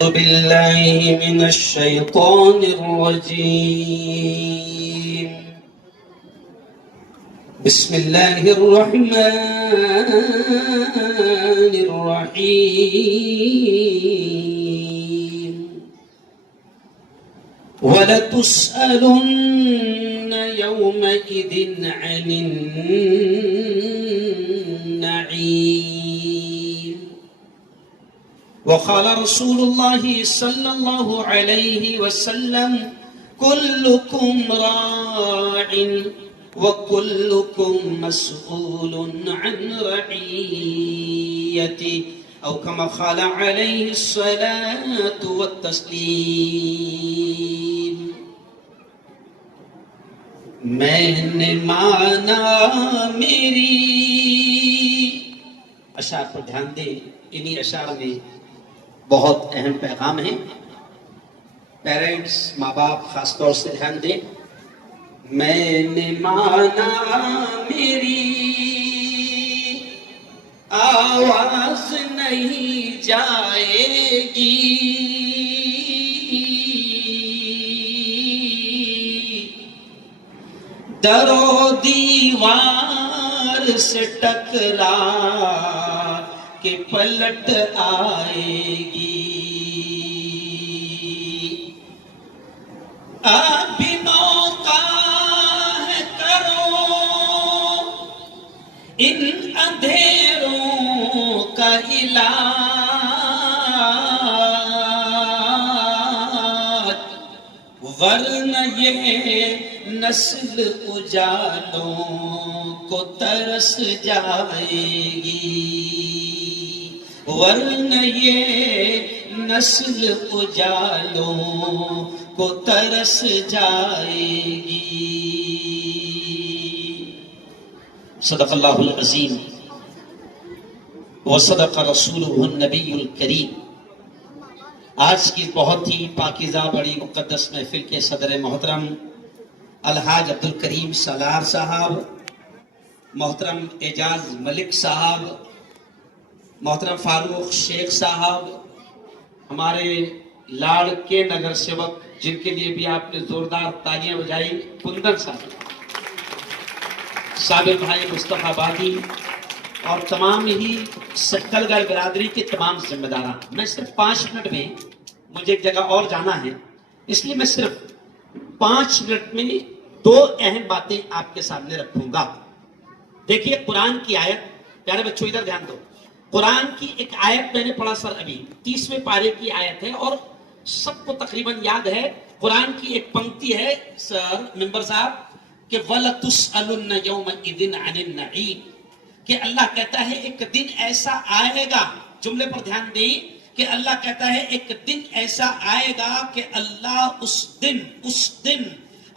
أعوذ بالله من الشيطان الرجيم. بسم الله الرحمن الرحيم. ولتسألن يومئذ عن النعيم. وقال رسول الله صلى الله عليه وسلم: كلكم راع وكلكم مسؤول عن رعيته، أو كما قال عليه الصلاة والتسليم. میں نے مانا میری اشعار پر دھیان دیں. انہی اشعار میں بہت اہم پیغام ہے. پیرنٹس، ماں باپ خاص طور سے دھیان دیں. میں نے مانا میری آواز نہیں جائے گی، در و دیوار سے ٹکرا کہ پلٹ آئے گی. ابھی موقع ہے، کرو ان اندھیروں کا علاج، ورنہ یہ نسل اجالوں کو ترس جائے گی، ورنہ یہ نسل اجالوں کو ترس جائے گی. صدق اللہ العظیم وصدق رسولہ النبی الکریم. آج کی بہت ہی پاکیزہ بڑی مقدس محفل کے صدر محترم الحاج عبدالکریم سالار صاحب، محترم اعجاز ملک صاحب، محترم فاروق شیخ صاحب، ہمارے لاڑ کے نگر سیوک جن کے لیے بھی آپ نے زوردار تالیاں بجائی، کندر صاحب، صابر بھائی مصطفیٰ بادی، اور تمام ہی سکل گڑھ برادری کے تمام ذمہ داران. میں صرف 5 منٹ میں، مجھے ایک جگہ اور جانا ہے، اس لیے میں صرف 5 منٹ میں 2 اہم باتیں آپ کے سامنے رکھوں گا. دیکھیے قرآن کی آیت، پیارے بچوں ادھر دھیان دو. قرآن کی ایک آیت میں نے پڑھا سر ابھی، 30ویں پارے کی آیت ہے اور سب کو تقریباً یاد ہے. قرآن کی ایک پنکتی ہے سر ممبر صاحب کہ وَلَتُسْأَلُنَّ يَوْمَئِذٍ عَنِ النَّعِيمِ، کہ اللہ کہتا ہے ایک دن ایسا آئے گا. جملے پر دھیان دیں کہ اللہ کہتا ہے ایک دن ایسا آئے گا کہ اللہ اس دن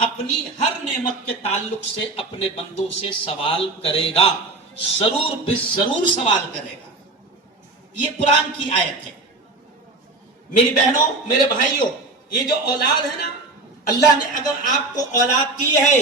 اپنی ہر نعمت کے تعلق سے اپنے بندوں سے سوال کرے گا. ضرور ضرور سوال کرے گا. یہ قرآن کی آیت ہے. میری بہنوں، میرے بھائیوں، یہ جو اولاد ہے نا، اللہ نے اگر آپ کو اولاد دی ہے،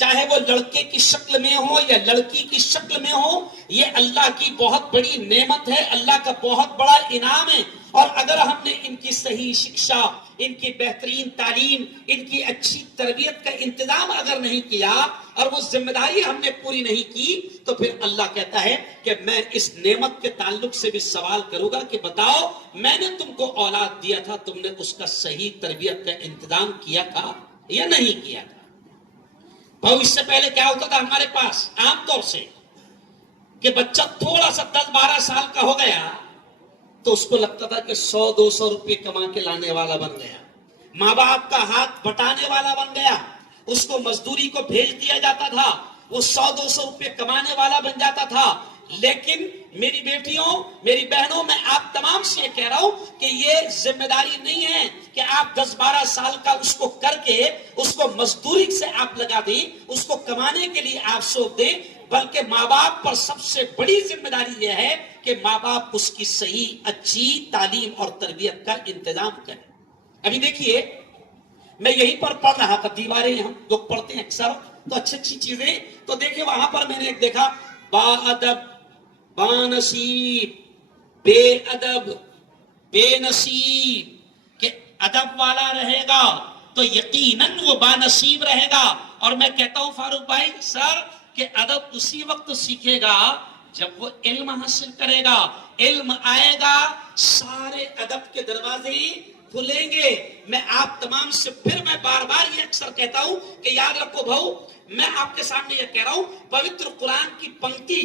چاہے وہ لڑکے کی شکل میں ہو یا لڑکی کی شکل میں ہو، یہ اللہ کی بہت بڑی نعمت ہے، اللہ کا بہت بڑا انعام ہے. اور اگر ہم نے ان کی صحیح شکشا، ان کی بہترین تعلیم، ان کی اچھی تربیت کا انتظام اگر نہیں کیا اور وہ ذمہ داری ہم نے پوری نہیں کی، تو پھر اللہ کہتا ہے کہ میں اس نعمت کے تعلق سے بھی سوال کروں گا کہ بتاؤ میں نے تم کو اولاد دیا تھا، تم نے اس کا صحیح تربیت کا انتظام کیا تھا یا نہیں کیا تھا. بھائی اس سے پہلے کیا ہوتا تھا ہمارے پاس عام طور سے کہ بچہ تھوڑا سا 10-12 سال کا ہو گیا تو اس کو لگتا تھا کہ 100-200 روپے کما کے لانے والا بن گیا، ماں باپ کا ہاتھ بٹانے والا بن گیا، اس کو مزدوری کو بھیج دیا جاتا تھا، وہ 100-200 روپے کمانے والا بن جاتا تھا. لیکن میری بیٹیوں، میری بہنوں، میں آپ تمام سے یہ کہہ رہا ہوں کہ یہ ذمہ داری نہیں ہے کہ آپ 10-12 سال کا اس کو کر کے اس کو مزدوری سے آپ لگا دیں، اس کو کمانے کے لیے آپ سونپ دیں، بلکہ ماں باپ پر سب سے بڑی ذمہ داری یہ ہے کہ ماں باپ اس کی صحیح اچھی تعلیم اور تربیت کا انتظام کریں. ابھی دیکھیے میں یہیں پر پڑھ رہا تھا، دیواریں ہم لوگ پڑھتے ہیں اکثر تو اچھی اچھی چیزیں، تو دیکھیں وہاں پر میں نے ایک دیکھا با ادب با نصیب بے ادب بے نصیب ادب والا رہے گا تو یقیناً وہ بانصیب رہے گا. اور میں کہتا ہوں فاروق بھائی سر کہ ادب اسی وقت سیکھے گا جب وہ علم حاصل کرے گا. علم آئے گا سارے ادب کے دروازے کھلیں گے. میں آپ تمام سے پھر میں بار بار یہ اکثر کہتا ہوں کہ یاد رکھو بھاؤ، میں آپ کے سامنے یہ کہہ رہا ہوں، پوتر قرآن کی پنکتی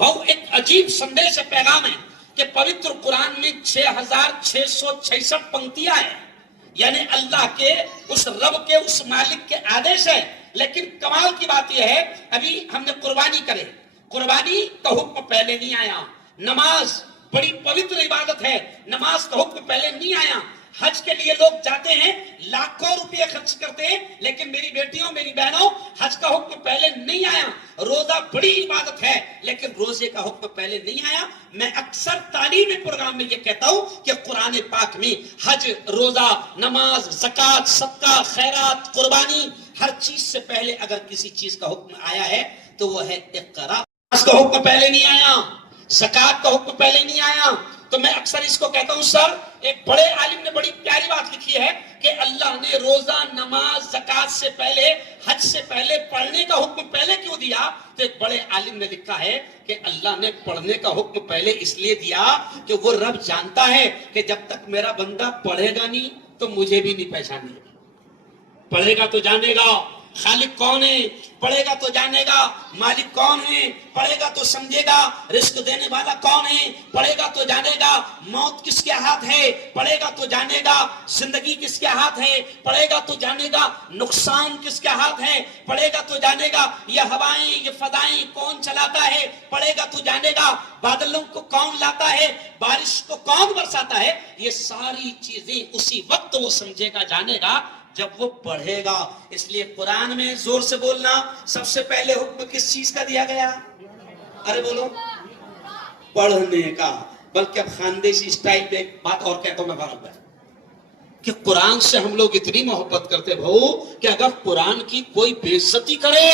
بھاؤ ایک عجیب سندیش پیغام ہے کہ پوتر قرآن میں 6666 پنکتیاں ہیں، یعنی اللہ کے اس رب کے اس مالک کے آدیش ہے. لیکن کمال کی بات یہ ہے ابھی ہم نے قربانی کرے، قربانی کا حکم پہلے نہیں آیا. نماز بڑی پوتر عبادت ہے، نماز کا حکم پہلے نہیں آیا. حج کے لیے لوگ جاتے ہیں لاکھوں روپے خرچ کرتے ہیں، لیکن میری بیٹیوں میری بہنوں حج کا حکم پہلے نہیں آیا. روزہ بڑی عبادت ہے لیکن روزے کا حکم پہلے نہیں آیا. میں اکثر تعلیمی پروگرام میں یہ کہتا ہوں کہ قرآن پاک میں حج، روزہ، نماز، زکوٰۃ، صدقہ، خیرات، قربانی، ہر چیز سے پہلے اگر کسی چیز کا حکم آیا ہے تو وہ ہے اقرا. نماز کا حکم پہلے نہیں آیا، زکوٰۃ کا حکم پہلے نہیں آیا. تو میں اکثر اس کو کہتا ہوں سر ایک بڑے عالم نے بڑی پیاری بات لکھی ہے کہ اللہ نے روزہ، نماز، زکوٰۃ سے پہلے، حج سے پہلے پڑھنے کا حکم پہلے کیوں دیا؟ تو ایک بڑے عالم نے لکھا ہے کہ اللہ نے پڑھنے کا حکم پہلے اس لیے دیا کہ وہ رب جانتا ہے کہ جب تک میرا بندہ پڑھے گا نہیں تو مجھے بھی نہیں پہچانے گا. پڑھے گا تو جانے گا خالق کون ہے، پڑھے گا تو جانے گا مالک کون ہے، پڑھے گا تو سمجھے گا رزق دینے والا کون ہے، پڑھے گا تو جانے گا موت کس کے ہاتھ ہے، پڑھے گا تو جانے گا زندگی کس کے ہاتھ ہے، پڑھے گا تو جانے گا نقصان کس کے ہاتھ ہے، پڑھے گا تو جانے گا یہ ہوائیں یہ فضائیں کون چلاتا ہے، پڑھے گا تو جانے گا بادلوں کو کون لاتا ہے، بارش کو کون برساتا ہے. یہ ساری چیزیں اسی وقت وہ سمجھے گا جانے گا جب وہ پڑھے گا. اس لیے قرآن میں زور سے بولنا سب سے پہلے حکم کس چیز کا دیا گیا؟ ارے بولو، پڑھنے کا. بلکہ اب خاندیشی سٹائل میں ایک بات اور کہتا ہوں میں فاروق بھائی کہ قرآن سے ہم لوگ اتنی محبت کرتے بھاؤ کہ اگر قرآن کی کوئی بے عزتی کرے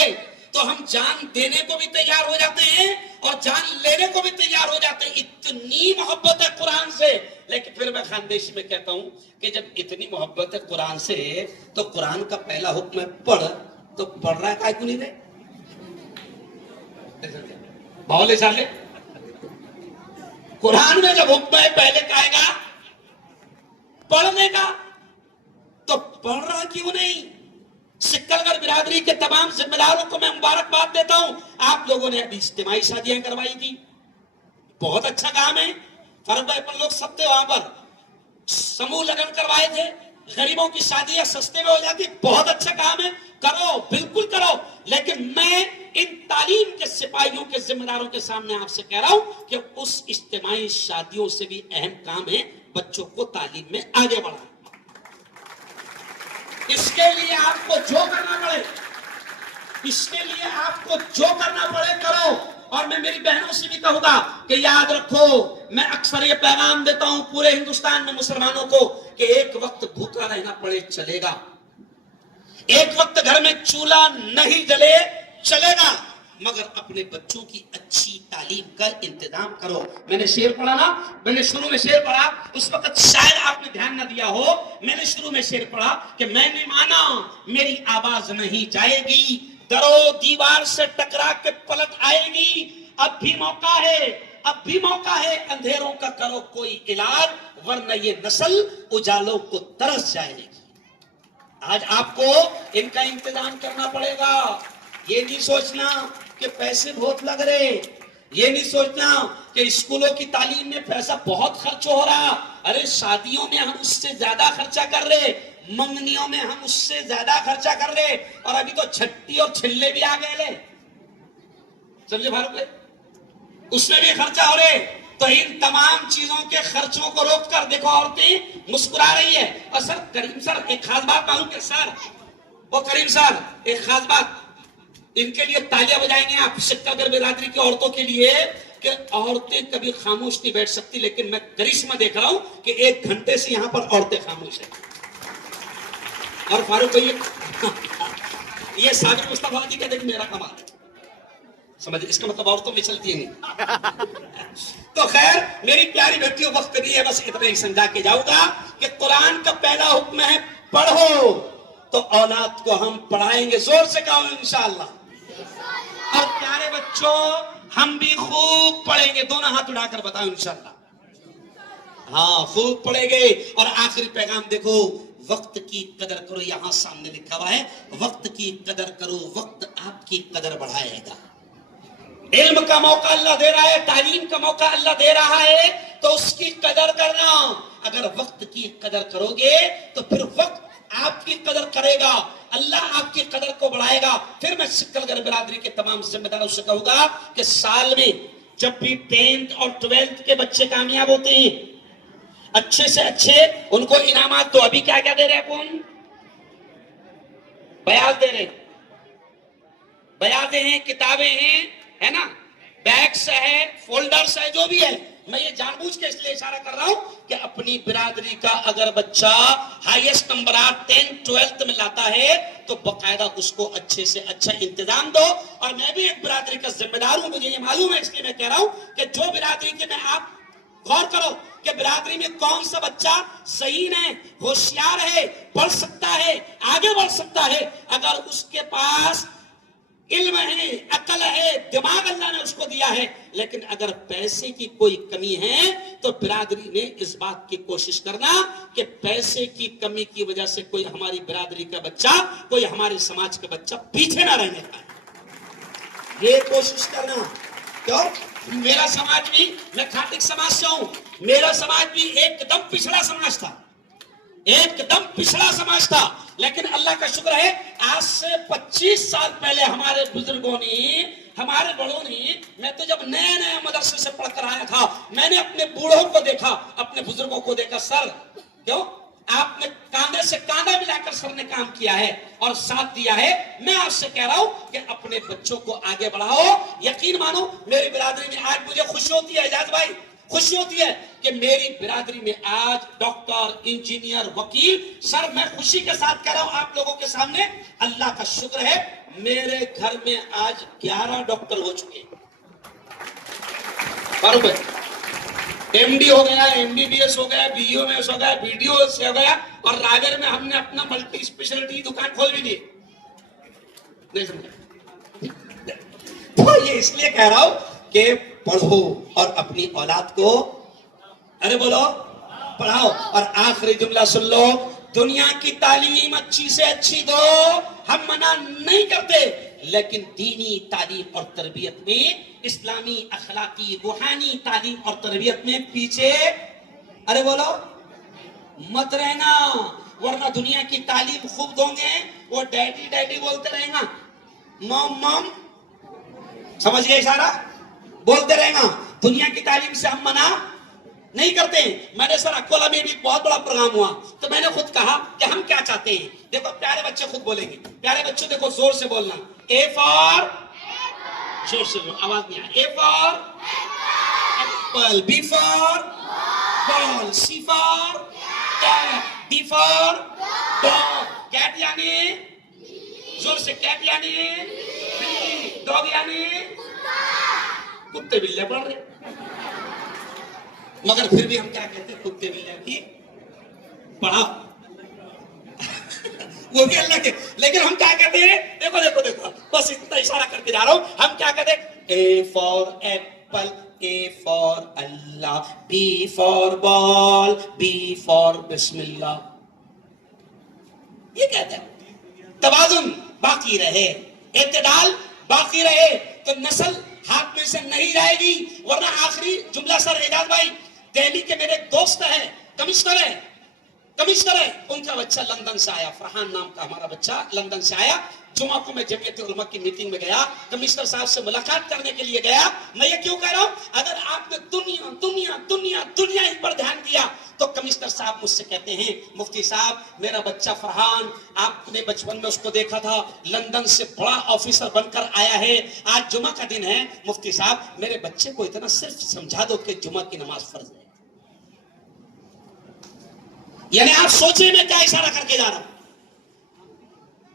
تو ہم جان دینے کو بھی تیار ہو جاتے ہیں اور جان لینے کو بھی تیار ہو جاتے ہیں. اتنی محبت ہے قرآن سے. لیکن پھر میں خاندیشی میں کہتا ہوں کہ جب اتنی محبت ہے قرآن سے تو قرآن کا پہلا حکم ہے پڑھ، تو پڑھ رہا ہے کائے کو نہیں رہے بہولے سالے. قرآن میں جب حکم ہے پہلے کہے گا پڑھنے کا تو پڑھ رہا کیوں نہیں؟ سکل گڑھ برادری کے تمام ذمہ داروں کو میں مبارکباد دیتا ہوں. آپ لوگوں نے ابھی اجتماعی شادیاں کروائی تھی، بہت اچھا کام ہے. فرد پر لوگ سب تھے وہاں پر، سموہ لگن کروائے تھے، غریبوں کی شادیاں سستے میں ہو جاتی، بہت اچھا کام ہے، کرو بالکل کرو. لیکن میں ان تعلیم کے سپاہیوں کے ذمہ داروں کے سامنے آپ سے کہہ رہا ہوں کہ اس اجتماعی شادیوں سے بھی اہم کام ہے بچوں کو تعلیم میں آگے بڑھانا. اس کے لیے آپ کو جو کرنا پڑے، اس کے لیے آپ کو جو کرنا پڑے کرو. اور میں میری بہنوں سے بھی کہوں گا کہ یاد رکھو، میں اکثر یہ پیغام دیتا ہوں پورے ہندوستان میں مسلمانوں کو کہ ایک وقت بھوکا رہنا پڑے چلے گا، ایک وقت گھر میں چولہا نہیں جلے چلے گا، مگر اپنے بچوں کی اچھی تعلیم کا انتظام کرو. میں نے شعر پڑھا نا، میں نے شروع میں شعر پڑھا، اس وقت شاید آپ نے دھیان نہ دیا ہو. میں نے شروع میں شعر پڑھا کہ میں نے مانا میری آواز نہیں جائے گی، درو دیوار سے ٹکرا کے پلٹ آئے گی. اب بھی موقع ہے، اب بھی موقع ہے، اندھیروں کا کرو کوئی علاج، ورنہ یہ نسل اجالوں کو ترس جائے گی. آج آپ کو ان کا انتظام کرنا پڑے گا. یہ نہیں سوچنا کہ پیسے بہت لگ رہے، یہ نہیں سوچنا کہ اسکولوں کی تعلیم میں پیسہ بہت خرچ ہو رہا. ارے شادیوں میں ہم اس سے زیادہ خرچہ کر رہے، منگنیوں میں ہم اس سے زیادہ خرچہ کر رہے، اور ابھی تو چھٹی اور چھلے بھی آ گئے لے، سمجھے فاروق بھائی، اس میں بھی خرچہ ہو رہے. تو ان تمام چیزوں کے خرچوں کو روک کر دیکھو عورتیں مسکرا رہی ہے. اور سر کریم سر ایک خاص بات معلوم کہ سر وہ کریم سر ایک خاص بات، ان کے لیے تالیاں بجائیں گے آپ سکل گڑھ برادری کی عورتوں کے لیے کہ عورتیں کبھی خاموش نہیں بیٹھ سکتی، لیکن میں کرشمہ دیکھ رہا ہوں کہ 1 گھنٹے سے یہاں پر عورتیں خاموش ہیں. اور فاروق بھائی یہ ثابت مصطفیٰ جی کا دیکھ میرا کمال ہے، سمجھ، اس کا مطلب عورتوں میں چلتی ہے نہیں. تو خیر میری پیاری بچیوں، وقت نہیں ہے، بس اتنا ہی سمجھا کے جاؤں گا کہ قرآن کا پہلا حکم ہے پڑھو، تو اولاد کو ہم پڑھائیں گے. زور سے کہو انشاءاللہ. اور پیارے بچوں ہم بھی خوب پڑھیں گے. دونوں ہاتھ اٹھا کر بتاؤ انشاءاللہ. ہاں خوب پڑھیں گے. اور آخری پیغام دیکھو، وقت کی قدر کرو. یہاں سامنے لکھا ہوا ہے وقت کی قدر کرو، وقت آپ کی قدر بڑھائے گا. علم کا موقع اللہ دے رہا ہے، تعلیم کا موقع اللہ دے رہا ہے، تو اس کی قدر کرنا. اگر وقت کی قدر کرو گے تو پھر وقت آپ کی قدر کرے گا، اللہ آپ کی قدر کو بڑھائے گا. پھر میں شکل گر برادری کے تمام ذمہ داروں سے کہوں گا کہ سال میں جب بھی 10th اور 12th کے بچے کامیاب ہوتے ہیں، اچھے سے اچھے ان کو انعامات دو. ابھی کیا کیا دے رہے کون؟ بیاض دے رہے، بیاضیں ہیں، کتابیں ہیں، ہے نا، بیگس ہے، فولڈرز ہے، جو بھی ہے. میں یہ جان بوجھ کے اس لیے اشارہ کر رہا ہوں کہ اپنی برادری کا اگر بچہ ہائیسٹ نمبرات 10th 12th میں لاتا ہے تو باقاعدہ اس کو اچھے سے اچھا انتظام دو. اور میں بھی ایک برادری کا ذمہ دار ہوں، مجھے یہ معلوم ہے، اس لیے میں کہہ رہا ہوں کہ جو برادری کے میں آپ غور کرو کہ برادری میں کون سا بچہ صحیح ہے، ہوشیار ہے، پڑھ سکتا ہے، آگے بڑھ سکتا ہے. اگر اس کے پاس علم ہے، عقل ہے، دماغ اللہ نے اس کو دیا ہے، لیکن اگر پیسے کی کوئی کمی ہے تو برادری نے اس بات کی کوشش کرنا کہ پیسے کی کمی کی وجہ سے کوئی ہماری برادری کا بچہ، کوئی ہمارے سماج کا بچہ پیچھے نہ رہنے پائے. یہ کوشش کرنا. کیوں؟ میرا سماج بھی، میں کھاٹک سماج سے ہوں، میرا سماج بھی ایک دم پچھڑا سماج تھا، ایک دم پچھڑا سماج تھا. لیکن اللہ کا شکر ہے آج سے 25 سال پہلے ہمارے بزرگوں نے، ہمارے بڑوں نے، میں تو جب نئے نئے مدرسے سے پڑھ کر آیا تھا، میں نے اپنے بوڑھوں کو دیکھا، اپنے بزرگوں کو دیکھا. سر کیوں آپ نے کاندھے سے کاندھا ملا کر سر نے کام کیا ہے اور ساتھ دیا ہے. میں آپ سے کہہ رہا ہوں کہ اپنے بچوں کو آگے بڑھاؤ. یقین مانو میری برادری میں آج مجھے خوشی ہوتی ہے، اعجاز بھائی خوشی ہوتی ہے کہ میری برادری میں آج ڈاکٹر، انجینئر، وکیل. سر میں خوشی کے ساتھ کہہ رہا ہوں آپ لوگوں کے سامنے، اللہ کا شکر ہے میرے گھر میں آج 11 ڈاکٹر ہو چکے. ایم ڈی ہو گیا، ایم بی بی ایس ہو گیا، بی او ایس ہو گیا، بی ڈی او ایس ہو گیا، اور راجر میں ہم نے اپنا ملٹی اسپیشلٹی دکان کھول بھی دی. نہیں سمجھا؟ تو یہ اس لیے کہہ رہا ہوں کہ پڑھو اور اپنی اولاد کو، ارے بولو، پڑھاؤ. اور آخری جملہ سن لو، دنیا کی تعلیم اچھی سے اچھی دو، ہم منع نہیں کرتے، لیکن دینی تعلیم اور تربیت میں، اسلامی اخلاقی روحانی تعلیم اور تربیت میں پیچھے، ارے بولو، مت رہنا. ورنہ دنیا کی تعلیم خوب دوں گے، وہ ڈیڈی ڈیڈی بولتے رہیں گا، مام مام، سمجھ گئے اشارہ، بولتے رہیں گا. دنیا کی تعلیم سے ہم منع نہیں کرتے. میں نے سر اکولا میں بھی بہت بڑا پروگرام ہوا تو میں نے خود کہا کہ ہم کیا چاہتے ہیں. دیکھو پیارے بچے خود بولیں گے، پیارے بچوں دیکھو زور سے بولنا. اے فار، زور سے آواز نہیں آئی. A for apple, B for ball, C for cat, D for dog. Cat یعنی، زور سے، کیٹ یعنی بلی، ڈاگ یعنی کتے بلے پڑھ رہے، مگر پھر بھی ہم کیا کہتے ہیں، کتے بلے بھی پڑھا وہ بھی اللہ کے. لیکن ہم کیا کہتے ہیں، دیکھو دیکھو دیکھو، بس اتنا اشارہ کر کے جا رہا ہوں. ہم کیا کہتے ہیں، A for apple, A for Allah, B for ball, B for بسم اللہ. یہ کہتے ہیں توازن باقی رہے، اعتدال باقی رہے تو نسل ہاتھ میں سے نہیں جائے گی. ورنہ آخری جملہ سر اعجاز بھائی، دہلی کے میرے دوست ہیں، کمشنر ہے، ان کا بچہ لندن سے آیا، فرحان نام کا ہمارا بچہ لندن سے آیا. جمعہ کو میں جمعیت علماء کی میٹنگ میں گیا، کمشنر صاحب سے ملاقات کرنے کے لیے گیا. میں یہ کیوں کہہ رہا ہوں، اگر آپ نے دنیا دنیا دنیا دنیا ہی پر دھیان دیا تو کمشنر صاحب مجھ سے کہتے ہیں، مفتی صاحب میرا بچہ فرحان، آپ نے بچپن میں اس کو دیکھا تھا، لندن سے بڑا آفیسر بن کر آیا ہے، آج جمعہ کا دن ہے، مفتی صاحب میرے بچے کو اتنا صرف سمجھا دو کہ جمعہ کی نماز فرض ہے. یعنی آپ سوچیں میں کیا اشارہ کر کے جا رہا ہوں،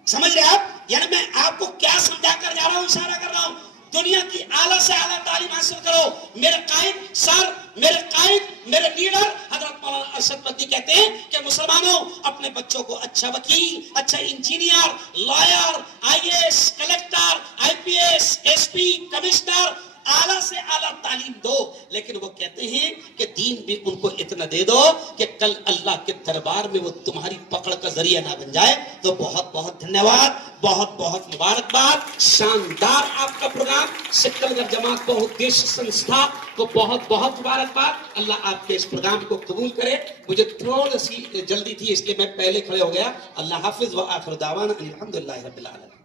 سمجھ رہے آپ؟ یعنی میں آپ کو کیا سمجھا کر جا رہا ہوں، اشارہ کر رہا ہوں. دنیا کی اعلیٰ سے اعلیٰ تعلیم حاصل کرو. میرے قائد سر، میرے قائد، میرے لیڈر حضرت مولانا ارشد مدنی کہتے ہیں کہ مسلمانوں اپنے بچوں کو اچھا وکیل، اچھا engineer, lawyer, I A S, collector, I P S, S P, commissioner, اعلیٰ سے اعلیٰ تعلیم دو. لیکن وہ کہتے ہیں کہ دین بھی ان کو اتنا دے دو کہ کل اللہ کے دربار میں وہ تمہاری پکڑ کا ذریعہ نہ بن جائے. تو بہت بہت دھنیواد، بہت بہت مبارکباد. شاندار آپ کا پروگرام. سکل گڑھ جماعت بہودیش سنستھا کو بہت بہت مبارکباد. اللہ آپ کے اس پروگرام کو قبول کرے. مجھے تھوڑی سی جلدی تھی اس لیے میں پہلے کھڑے ہو گیا. اللہ حافظ و آخر دعوانا الحمدللہ رب العالمین.